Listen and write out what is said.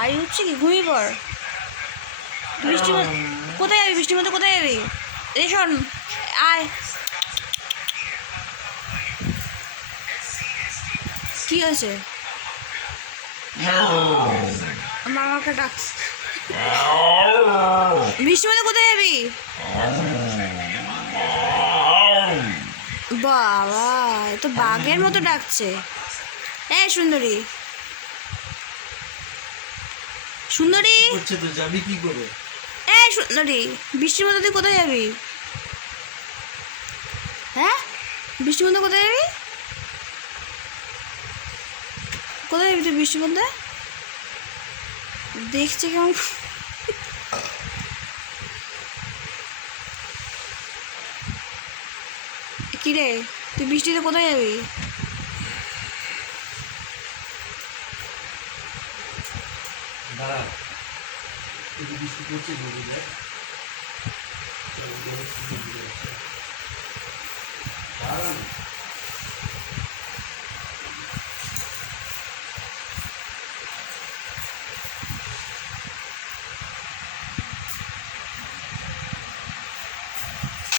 আয় হচ্ছে কি, ঘুমিয়ে পড়। বৃষ্টির কোথায় যাবি, বৃষ্টির মধ্যে কোথায় যাবি? এই শোন, আয়। কি হয়েছে? মামাকে ডাকস। বৃষ্টির মধ্যে কোথায় যাবি? বাবা, এ তো বাঘের মতো ডাকছে। সুন্দরী, সুন্দরী, যাবি কি করে? সুন্দরী, বৃষ্টির মধ্যে তুই কোথায় যাবি? হ্যাঁ, বৃষ্টির মধ্যে কোথায় যাবি? কোথায় যাবি তুই বৃষ্টির মধ্যে? দেখছে কেমন। কিরে, তুই বৃষ্টিতে কোথায় যাবি? দাঁড়া, বৃষ্টি পড়ছে দাঁড়া।